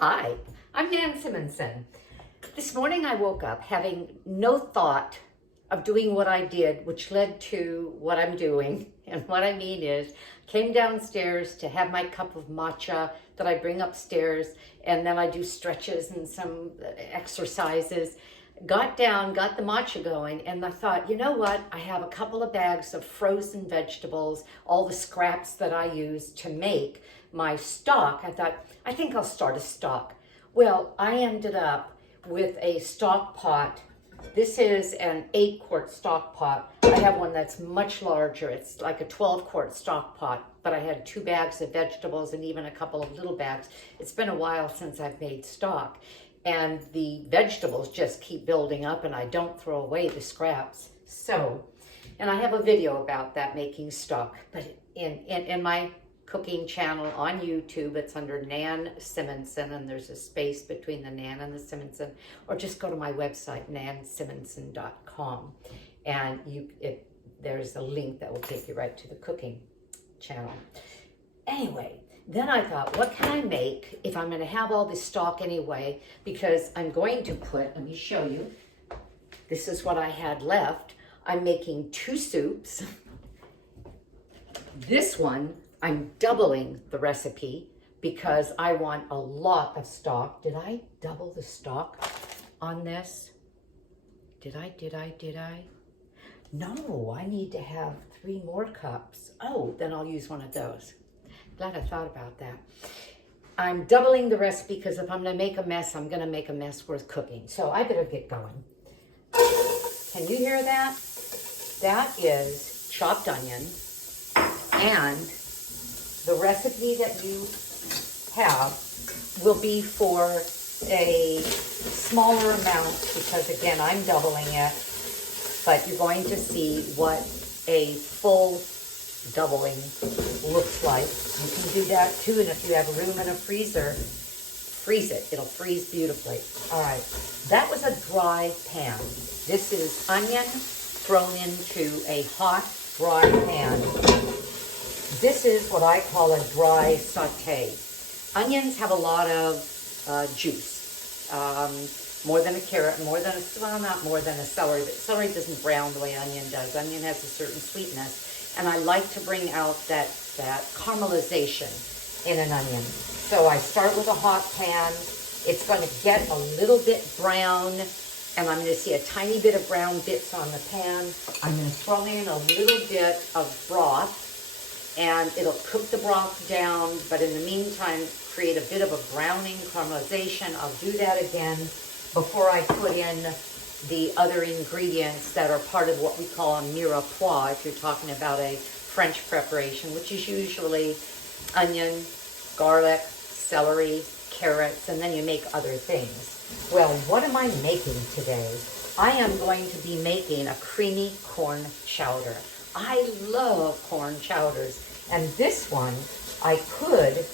Hi, I'm Nan Simonson. This morning I woke up having no thought of doing what I did, which led to what I'm doing. And what I mean is, came downstairs to have my cup of matcha that I bring upstairs, and then I do stretches and some exercises. Got down, got the matcha going, and I thought, you know what? I have a couple of bags of frozen vegetables, all the scraps that I use to make my stock. I thought, I think I'll start a stock. Well, I ended up with a stock pot. This is an 8-quart stock pot. I have one that's much larger. It's like a 12-quart stock pot, but I had 2 bags of vegetables and even a couple of little bags. It's been a while since I've made stock, and the vegetables just keep building up, and I don't throw away the scraps. So, and I have a video about that, making stock, but in my cooking channel on YouTube, it's under Nan Simonson, and there's a space between the Nan and the Simonson, or just go to my website, nansimonson.com, and there's a link that will take you right to the cooking channel. Anyway, then I thought, what can I make if I'm going to have all this stock anyway? Because I'm going to put, let me show you, this is what I had left. I'm making 2 soups. This one, I'm doubling the recipe because I want a lot of stock. Did I double the stock on this? Did I? No, I need to have 3 more cups. Oh, then I'll use one of those. Glad I thought about that. I'm doubling the recipe because if I'm going to make a mess, I'm going to make a mess worth cooking. So I better get going. Can you hear that? That is chopped onion, and the recipe that you have will be for a smaller amount because, again, I'm doubling it, but you're going to see what a full doubling looks like. You can do that too, and if you have room in a freezer, freeze it. It'll freeze beautifully. All right, that was a dry pan. This is onion thrown into a hot, dry pan. This is what I call a dry saute. Onions have a lot of juice, more than a carrot, well, not more than a celery, but celery doesn't brown the way onion does. Onion has a certain sweetness, and I like to bring out that caramelization in an onion. So I start with a hot pan. It's going to get a little bit brown, and I'm going to see a tiny bit of brown bits on the pan. I'm going to throw in a little bit of broth, and it'll cook the broth down, but in the meantime, create a bit of a browning caramelization. I'll do that again before I put in the other ingredients that are part of what we call a Mirepoix, if you're talking about a French preparation, which is usually onion, garlic, celery, carrots, and then you make other things. Well, what am I making today? I am going to be making a creamy corn chowder. I love corn chowders. And this one, I could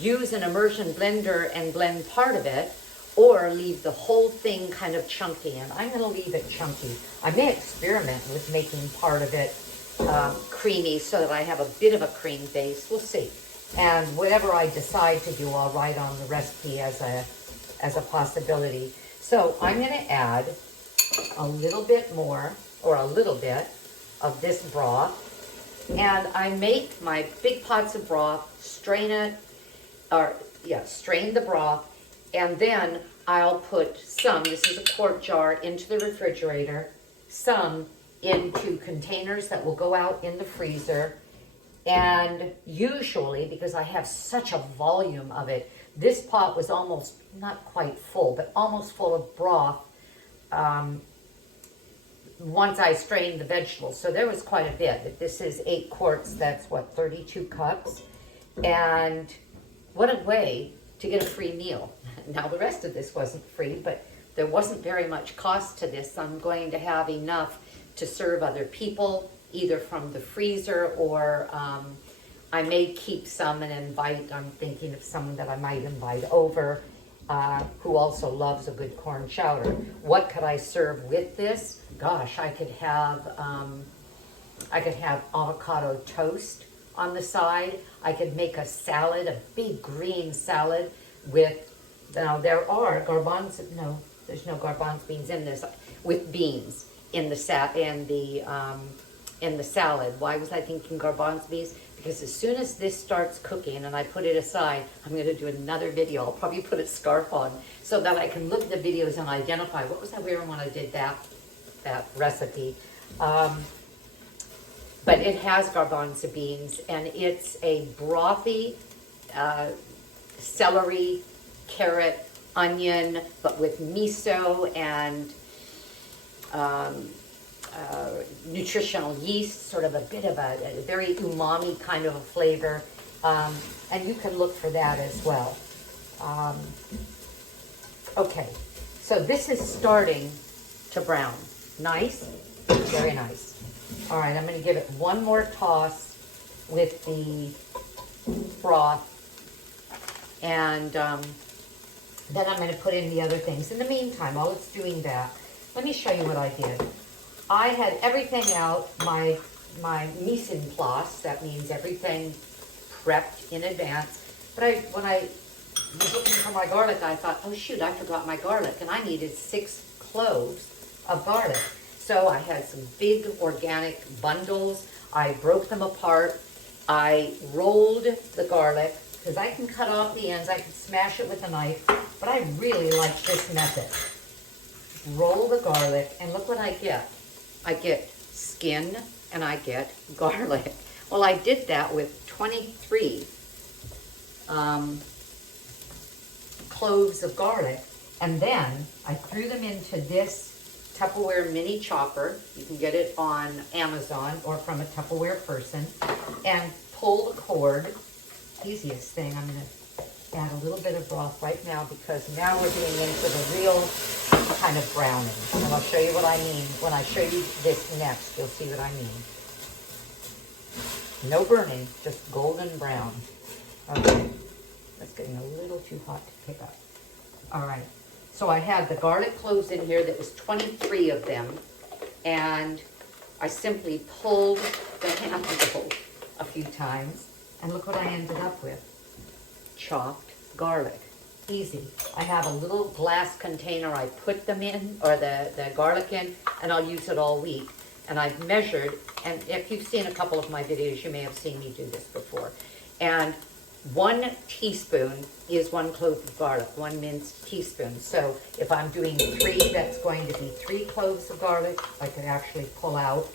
use an immersion blender and blend part of it, or leave the whole thing kind of chunky. And I'm going to leave it chunky. I may experiment with making part of it creamy so that I have a bit of a cream base. We'll see. And whatever I decide to do, I'll write on the recipe as a possibility. So I'm going to add a little bit more, or a little bit of this broth. And I make my big pots of broth, strain the broth, and then I'll put some, this is a quart jar, into the refrigerator, some into containers that will go out in the freezer, and usually, because I have such a volume of it, this pot was almost, not quite full, but almost full of broth once I strained the vegetables. So there was quite a bit. If this is 8 quarts, that's what, 32 cups? And what a way to get a free meal. Now, the rest of this wasn't free, but there wasn't very much cost to this. I'm going to have enough to serve other people, either from the freezer, or I may keep some and invite, I'm thinking of someone that I might invite over who also loves a good corn chowder. What could I serve with this? Gosh, I could have avocado toast on the side. I could make a salad, a big green salad with, now there are garbanzo, no, there's no garbanzo beans in this, with beans in the in the salad. Why was I thinking garbanzo beans? Because as soon as this starts cooking and I put it aside, I'm going to do another video. I'll probably put a scarf on so that I can look at the videos and identify what was I wearing when I did that recipe. But it has garbanzo beans, and it's a brothy celery, carrot, onion, but with miso and nutritional yeast, sort of a bit of a very umami kind of a flavor. And you can look for that as well. Okay, so this is starting to brown. Nice, very nice. All right, I'm going to give it one more toss with the broth, and then I'm going to put in the other things. In the meantime, while it's doing that, let me show you what I did. I had everything out, my mise en place, that means everything prepped in advance. But when I was looking for my garlic, I thought, oh shoot, I forgot my garlic, and I needed 6 cloves of garlic. So I had some big organic bundles. I broke them apart. I rolled the garlic, because I can cut off the ends. I can smash it with a knife, but I really like this method. Roll the garlic, and look what I get. I get skin, and I get garlic. Well, I did that with 23 cloves of garlic, and then I threw them into this Tupperware mini chopper. You can get it on Amazon or from a Tupperware person, and pull the cord. Easiest thing. I'm going to add a little bit of broth right now, because now we're getting into the real kind of browning. And I'll show you what I mean. When I show you this next, you'll see what I mean. No burning, just golden brown. Okay, that's getting a little too hot to pick up. All right. So I had the garlic cloves in here. That was 23 of them. And I simply pulled the handle a few times. And look what I ended up with. Chopped garlic. Easy. I have a little glass container I put them in, or the garlic in, and I'll use it all week. And I've measured, and if you've seen a couple of my videos, you may have seen me do this before. And 1 teaspoon is 1 clove of garlic, 1 minced teaspoon. So if I'm doing 3, that's going to be 3 cloves of garlic. I could actually pull out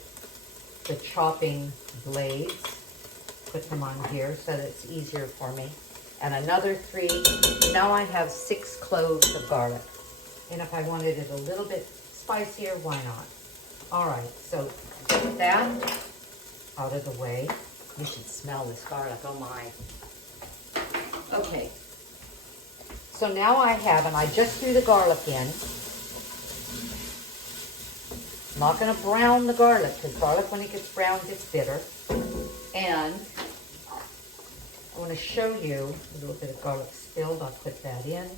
the chopping blades, put them on here so that it's easier for me. And another 3. Now I have 6 cloves of garlic. And if I wanted it a little bit spicier, why not? All right, so get that out of the way. You should smell this garlic, oh my. Okay, so now I have, and I just threw the garlic in. I'm not going to brown the garlic, because garlic, when it gets brown, gets bitter. And I want to show you a little bit of garlic spilled. I'll put that in.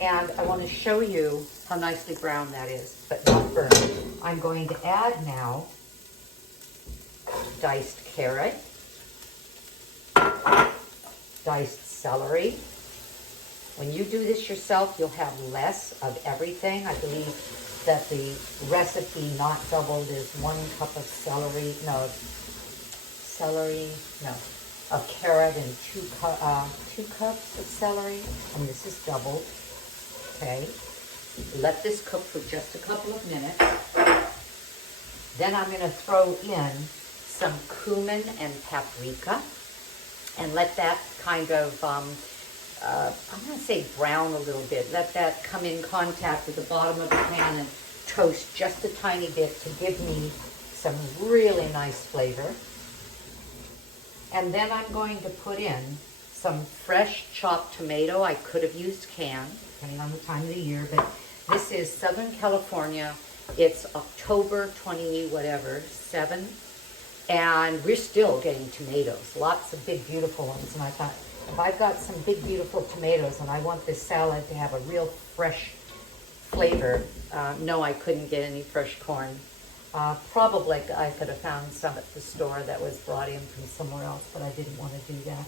And I want to show you how nicely brown that is, but not burned. I'm going to add now diced carrot, diced celery. When you do this yourself, you'll have less of everything. I believe that the recipe not doubled is 1 cup of celery, of carrot and 2 cups of celery. And this is doubled. Okay. Let this cook for just a couple of minutes. Then I'm going to throw in some cumin and paprika, and let that kind of, I'm going to say brown a little bit. Let that come in contact with the bottom of the pan and toast just a tiny bit to give me some really nice flavor. And then I'm going to put in some fresh chopped tomato. I could have used canned, depending on the time of the year, but this is Southern California. It's October 7, and we're still getting tomatoes, lots of big, beautiful ones. And I thought, if I've got some big, beautiful tomatoes and I want this salad to have a real fresh flavor, no, I couldn't get any fresh corn. Probably I could have found some at the store that was brought in from somewhere else, but I didn't want to do that.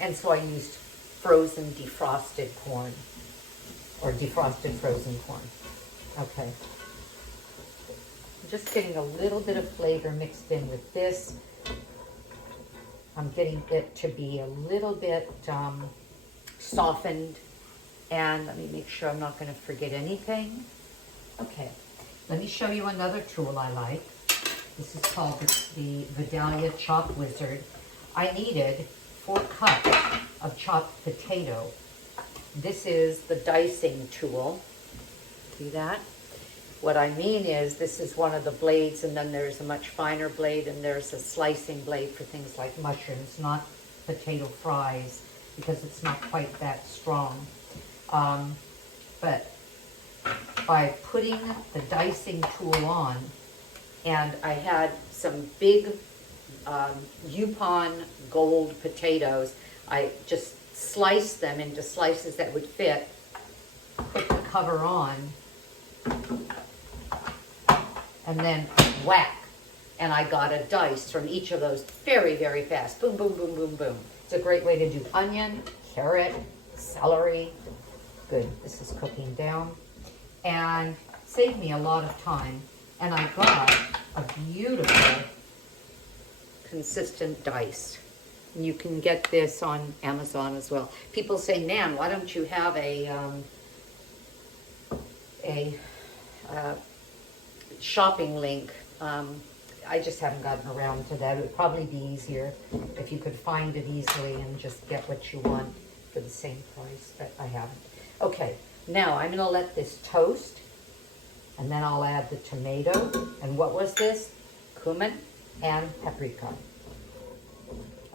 And so I used frozen defrosted corn, or defrosted frozen corn. Okay. I'm just getting a little bit of flavor mixed in with this. I'm getting it to be a little bit softened. And let me make sure I'm not going to forget anything. Okay, let me show you another tool I like. This is called the Vidalia Chop Wizard. I needed 4 cups of chopped potato. This is the dicing tool. See that? What I mean is this is one of the blades, and then there's a much finer blade, and there's a slicing blade for things like mushrooms, not potato fries, because it's not quite that strong. But by putting the dicing tool on, and I had some big Yukon Gold potatoes, I just sliced them into slices that would fit, put the cover on, and then whack, and I got a dice from each of those very, very fast. Boom, boom, boom, boom, boom. It's a great way to do onion, carrot, celery. Good, this is cooking down. And saved me a lot of time. And I got a beautiful, consistent dice. And you can get this on Amazon as well. People say, Nan, why don't you have a shopping link? I just haven't gotten around to that. It would probably be easier if you could find it easily and just get what you want for the same price, but I haven't. Okay, now I'm going to let this toast, and then I'll add the tomato. And what was this? Cumin and paprika.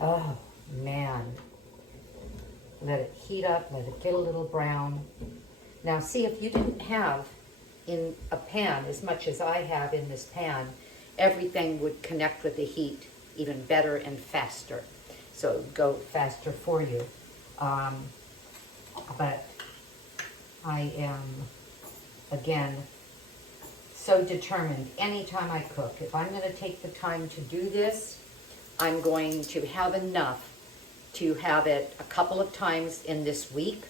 Oh, man. Let it heat up, let it get a little brown. Now, see, if you didn't have in a pan as much as I have in this pan, everything would connect with the heat even better and faster. So it would go faster for you. But I am, again, so determined anytime I cook. If I'm going to take the time to do this, I'm going to have enough to have it a couple of times in this week,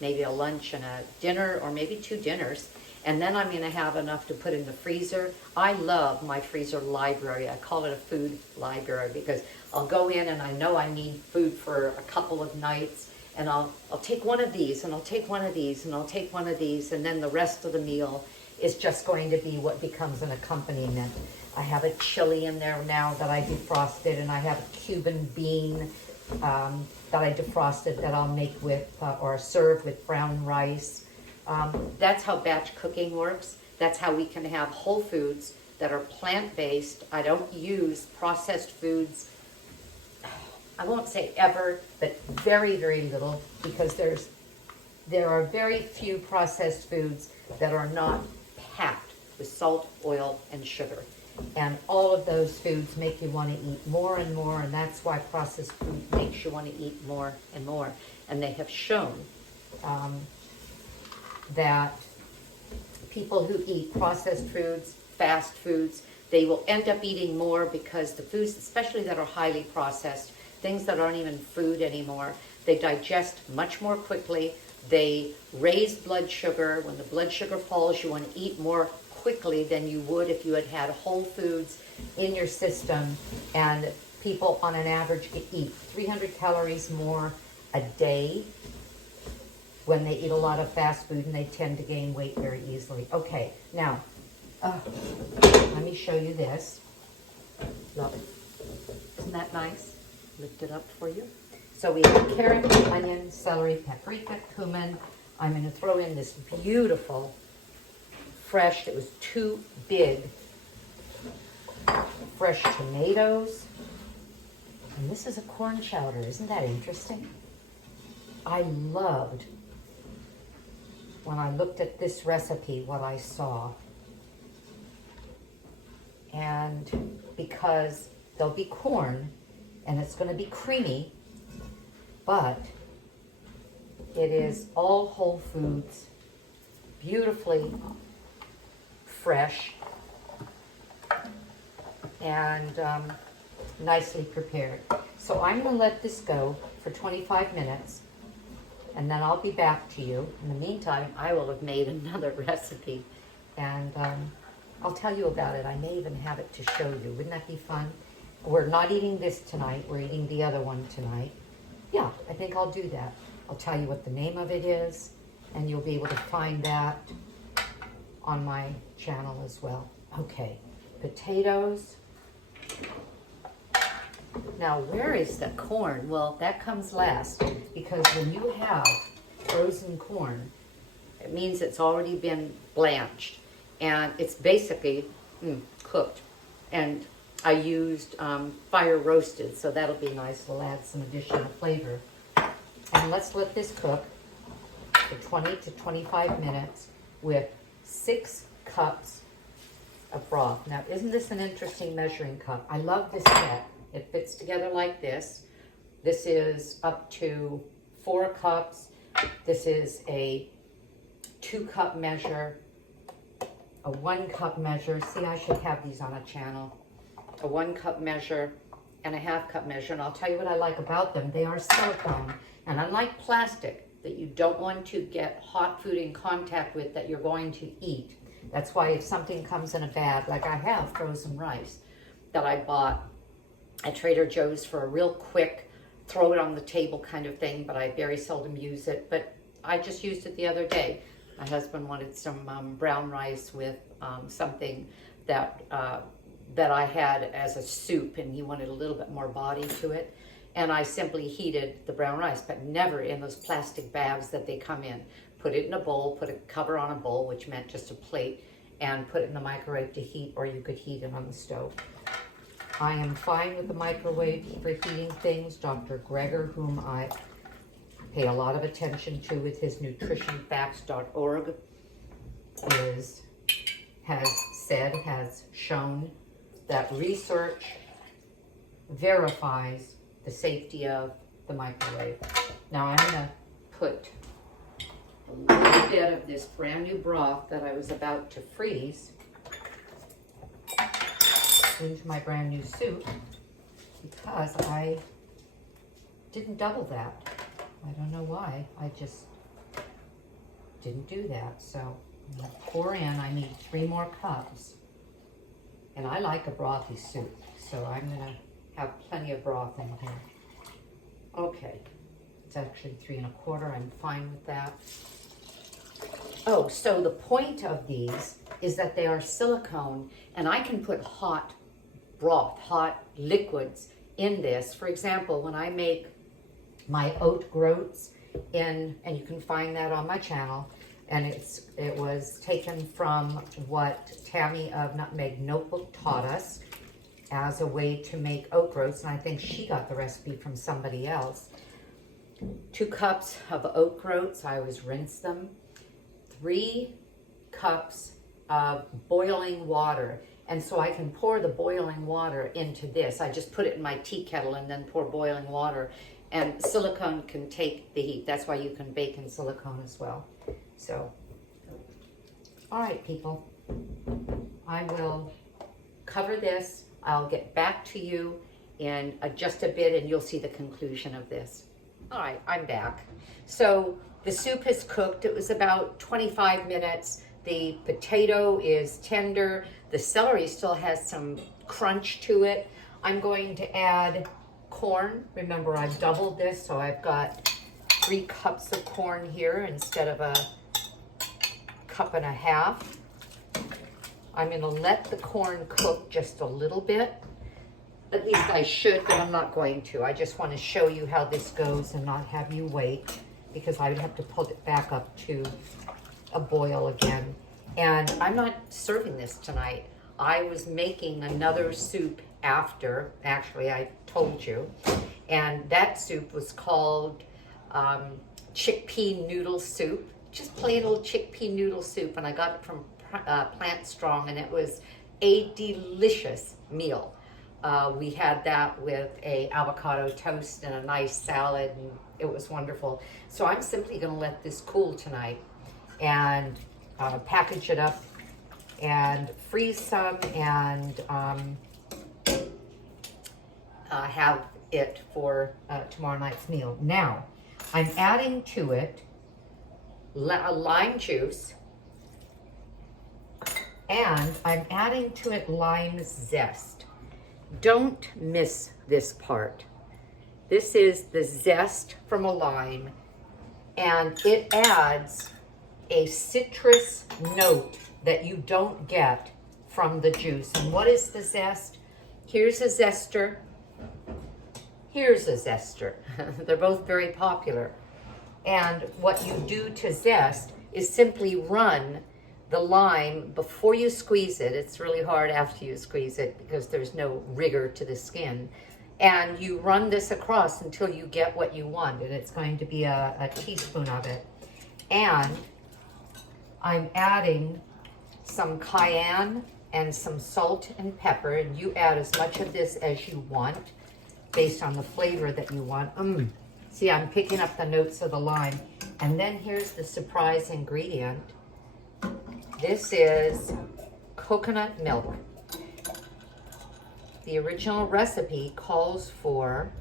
maybe a lunch and a dinner, or maybe 2 dinners. And then I'm going to have enough to put in the freezer. I love my freezer library. I call it a food library because I'll go in and I know I need food for a couple of nights. And I'll take one of these, and I'll take one of these, and I'll take one of these, and then the rest of the meal is just going to be what becomes an accompaniment. I have a chili in there now that I defrosted, and I have a Cuban bean that I defrosted that I'll make with, or serve with brown rice. That's how batch cooking works. That's how we can have whole foods that are plant-based. I don't use processed foods. I won't say ever, but very, very little, because there are very few processed foods that are not packed with salt, oil, and sugar. And all of those foods make you want to eat more and more, and that's why processed food makes you want to eat more and more. And they have shown that people who eat processed foods, fast foods, they will end up eating more because the foods, especially that are highly processed, things that aren't even food anymore, they digest much more quickly. They raise blood sugar. When the blood sugar falls, you want to eat more quickly than you would if you had had whole foods in your system. And people on an average eat 300 calories more a day when they eat a lot of fast food, and they tend to gain weight very easily. Okay, now, let me show you this. Love it. Isn't that nice? Lift it up for you. So we have carrot, onion, celery, paprika, cumin. I'm going to throw in this beautiful, fresh, it was too big, fresh tomatoes. And this is a corn chowder. Isn't that interesting? I loved, when I looked at this recipe, what I saw. And because there'll be corn, and it's going to be creamy, but it is all whole foods, beautifully fresh, and nicely prepared. So I'm going to let this go for 25 minutes, and then I'll be back to you. In the meantime, I will have made another recipe, and I'll tell you about it. I may even have it to show you. Wouldn't that be fun? We're not eating this tonight. We're eating the other one tonight. Yeah, I think I'll do that. I'll tell you what the name of it is, and you'll be able to find that on my channel as well. Okay, potatoes. Now, where is the corn? Well, that comes last, because when you have frozen corn, it means it's already been blanched, and it's basically cooked. And I used fire roasted, so that'll be nice. We'll add some additional flavor. And let's let this cook for 20 to 25 minutes with 6 cups of broth. Now, isn't this an interesting measuring cup? I love this set. It fits together like this. This is up to 4 cups. This is a 2-cup measure, a 1-cup measure. See, I should have these on a channel. A 1-cup measure and a 1/2-cup measure. And I'll tell you what I like about them. They are silicone. And unlike plastic that you don't want to get hot food in contact with that you're going to eat. That's why if something comes in a bag, like I have frozen rice that I bought at Trader Joe's for a real quick, throw it on the table kind of thing, but I very seldom use it. But I just used it the other day. My husband wanted some brown rice with something that that I had as a soup, and he wanted a little bit more body to it. And I simply heated the brown rice, but never in those plastic bags that they come in. Put it in a bowl, put a cover on a bowl, which meant just a plate, and put it in the microwave to heat, or you could heat it on the stove. I am fine with the microwave for heating things. Dr. Greger, whom I pay a lot of attention to with his nutritionfacts.org, has shown that research verifies the safety of the microwave. Now I'm gonna put a little bit of this brand new broth that I was about to freeze into my brand new soup, because I didn't double that. I don't know why. I just didn't do that. So I'm gonna pour in. I need 3 more cups. And I like a brothy soup, so I'm gonna have plenty of broth in here. Okay, it's actually 3 1/4. I'm fine with that. Oh, so the point of these is that they are silicone, and I can put hot broth, hot liquids in this. For example, when I make my oat groats in, and you can find that on my channel, and it was taken from what Tammy of Nutmeg Notebook taught us as a way to make oat groats, and I think she got the recipe from somebody else. 2 cups of oat groats, I always rinse them. 3 cups of boiling water, and so I can pour the boiling water into this. I just put it in my tea kettle and then pour boiling water, and silicone can take the heat. That's why you can bake in silicone as well. So, all right, people, I will cover this. I'll get back to you in just a bit, and you'll see the conclusion of this. All right, I'm back. So the soup has cooked. It was about 25 minutes. The potato is tender. The celery still has some crunch to it. I'm going to add corn. Remember, I've doubled this, so I've got 3 cups of corn here instead of a 1.5 cups. I'm going to let the corn cook just a little bit. At least I should, but I'm not going to. I just want to show you how this goes and not have you wait, because I would have to pull it back up to a boil again. And I'm not serving this tonight. I was making another soup after, actually I told you, and that soup was called chickpea noodle soup. Just plain old chickpea noodle soup, and I got it from Plant Strong, and it was a delicious meal. We had that with a avocado toast and a nice salad, and it was wonderful. So I'm simply going to let this cool tonight and package it up and freeze some, and have it for tomorrow night's meal. Now, I'm adding to it lime juice, and I'm adding to it lime zest. Don't miss this part. This is the zest from a lime, and it adds a citrus note that you don't get from the juice. And what is the zest? Here's a zester. Here's a zester. They're both very popular. And what you do to zest is simply run the lime before you squeeze it. It's really hard after you squeeze it because there's no rigor to the skin. And you run this across until you get what you want. And it's going to be a teaspoon of it. And I'm adding some cayenne and some salt and pepper. And you add as much of this as you want based on the flavor that you want. See, I'm picking up the notes of the lime. And then here's the surprise ingredient. This is coconut milk. The original recipe calls for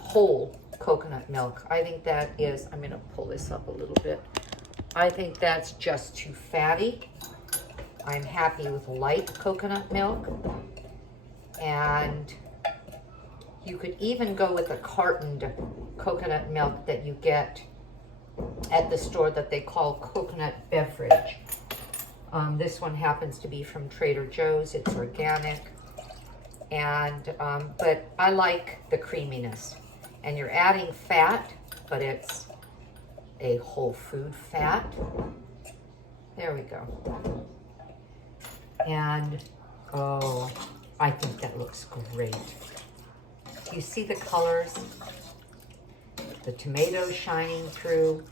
whole coconut milk. I think that is, I'm gonna pull this up a little bit. I think that's just too fatty. I'm happy with light coconut milk. And you could even go with a cartoned coconut milk that you get at the store that they call coconut beverage. This one happens to be from Trader Joe's. It's organic. And but I like the creaminess. And you're adding fat, but it's a whole food fat. There we go. And oh, I think that looks great. Do you see the colors? The tomato shining through,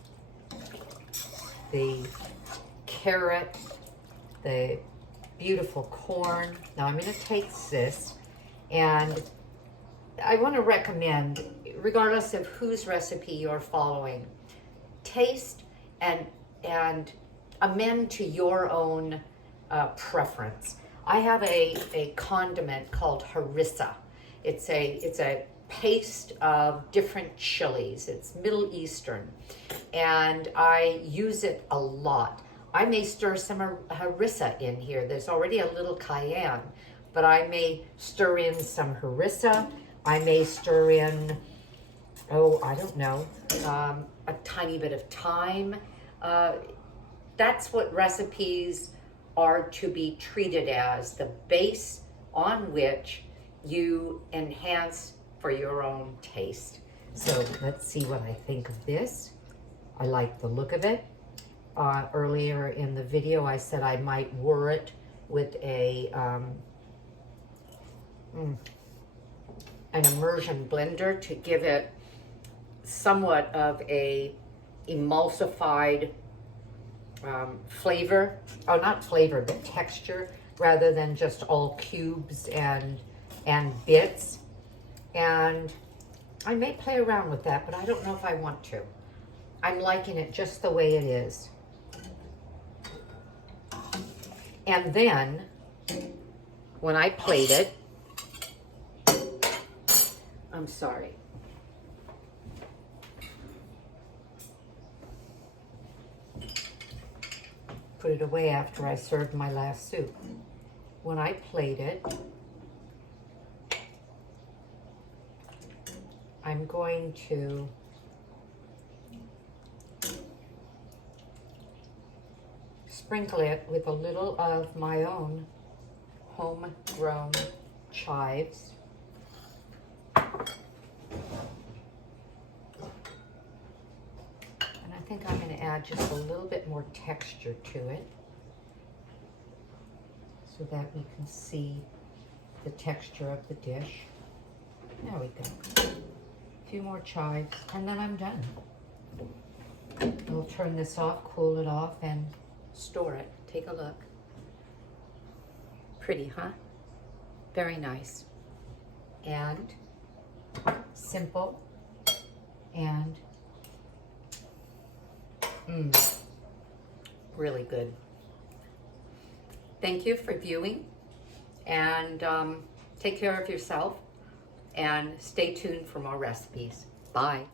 the carrot, the beautiful corn. Now I'm going to taste this, and I want to recommend, regardless of whose recipe you're following, taste and amend to your own preference. I have a condiment called harissa. It's a paste of different chilies. It's Middle Eastern, and I use it a lot. I may stir some harissa in here. There's already a little cayenne, but I may stir in some harissa. I may stir in, oh, I don't know, a tiny bit of thyme. That's what recipes are to be treated as, the base on which you enhance for your own taste. So let's see what I think of this. I like the look of it. Earlier in the video, I said I might whir it with an immersion blender to give it somewhat of a emulsified flavor, or not flavor, but texture, rather than just all cubes and bits. And I may play around with that, but I don't know if I want to. I'm liking it just the way it is. And then, when I plate it, I'm sorry. Put it away after I served my last soup. When I plate it, I'm going to sprinkle it with a little of my own homegrown chives. And I think I'm going to add just a little bit more texture to it so that we can see the texture of the dish. There we go. A few more chives, and then I'm done. We'll turn this off, cool it off, and store it. Take a look. Pretty, huh? Very nice. And simple. And really good. Thank you for viewing, and take care of yourself, and stay tuned for more recipes. Bye.